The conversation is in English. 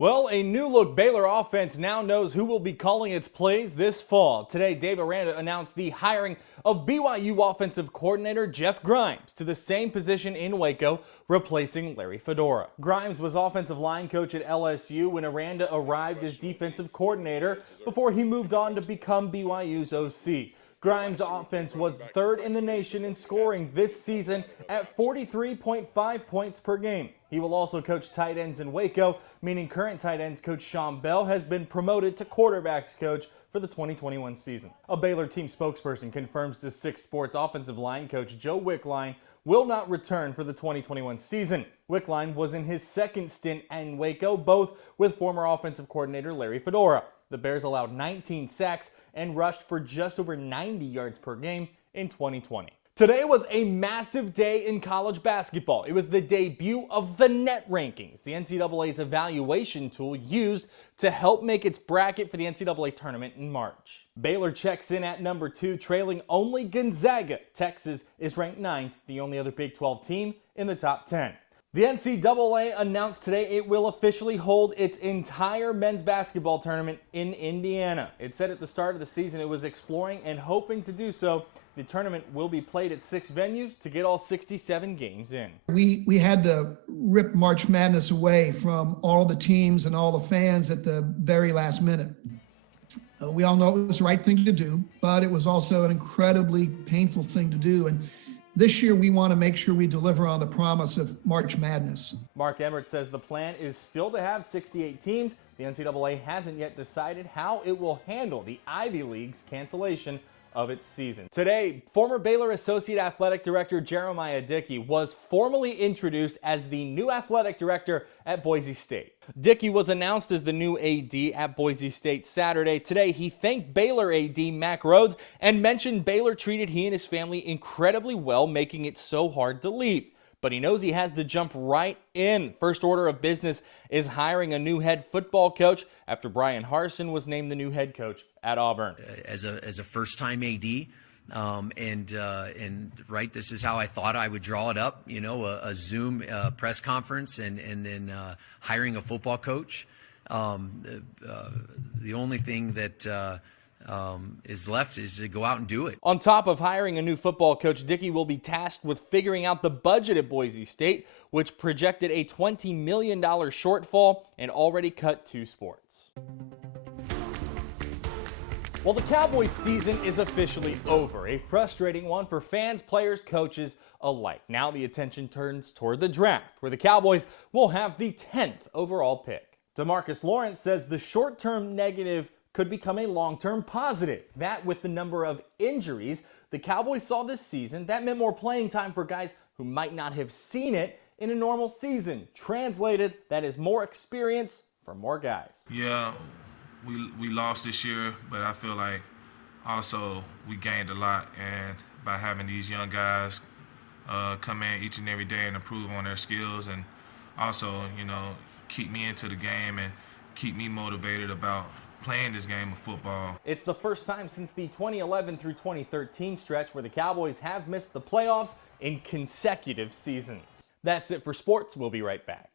Well, a new-look Baylor offense now knows who will be calling its plays this fall. Today, Dave Aranda announced the hiring of BYU offensive coordinator Jeff Grimes to the same position in Waco, replacing Larry Fedora. Grimes was offensive line coach at LSU when Aranda arrived as defensive coordinator before he moved on to become BYU's OC. Grimes' offense was third in the nation in scoring this season at 43.5 points per game. He will also coach tight ends in Waco, meaning current tight ends coach Sean Bell has been promoted to quarterbacks coach for the 2021 season. A Baylor team spokesperson confirms to 6 Sports offensive line coach Joe Wickline will not return for the 2021 season. Wickline was in his second stint in Waco, both with former offensive coordinator Larry Fedora. The Bears allowed 19 sacks and rushed for just over 90 yards per game in 2020. Today was a massive day in college basketball. It was the debut of the net rankings, the NCAA's evaluation tool used to help make its bracket for the NCAA tournament in March. Baylor checks in at number 2, trailing only Gonzaga. Texas is ranked 9th, the only other Big 12 team in the top 10. The NCAA announced today it will officially hold its entire men's basketball tournament in Indiana. It said at the start of the season it was exploring and hoping to do so. The tournament will be played at 6 venues to get all 67 games in. We had to rip March Madness away from all the teams and all the fans at the very last minute. We all know it was the right thing to do, but it was also an incredibly painful thing to do. And this year, we want to make sure we deliver on the promise of March Madness. Mark Emmert says the plan is still to have 68 teams. The NCAA hasn't yet decided how it will handle the Ivy League's cancellation of its season. Today, former Baylor Associate Athletic Director Jeremiah Dickey was formally introduced as the new athletic director at Boise State. Dickey was announced as the new AD at Boise State Saturday. Today, he thanked Baylor AD Mack Rhoades and mentioned Baylor treated he and his family incredibly well, making it so hard to leave. But he knows he has to jump right in. First order of business is hiring a new head football coach after Brian Harsin was named the new head coach at Auburn. As a first-time AD, right, this is how I thought I would draw it up. You know, a Zoom press conference and then hiring a football coach. The only thing that is left is to go out and do it. On top of hiring a new football coach, Dickey will be tasked with figuring out the budget at Boise State, which projected a $20 million shortfall and already cut 2 sports. Well, the Cowboys season is officially over, a frustrating one for fans, players, coaches alike. Now the attention turns toward the draft, where the Cowboys will have the 10th overall pick. DeMarcus Lawrence says the short-term negative could become a long-term positive. That with the number of injuries the Cowboys saw this season, that meant more playing time for guys who might not have seen it in a normal season. Translated, that is more experience for more guys. Yeah, we lost this year, but I feel like also we gained a lot, and by having these young guys come in each and every day and improve on their skills, and also, you know, keep me into the game and keep me motivated about playing this game of football. It's the first time since the 2011 through 2013 stretch where the Cowboys have missed the playoffs in consecutive seasons. That's it for sports. We'll be right back.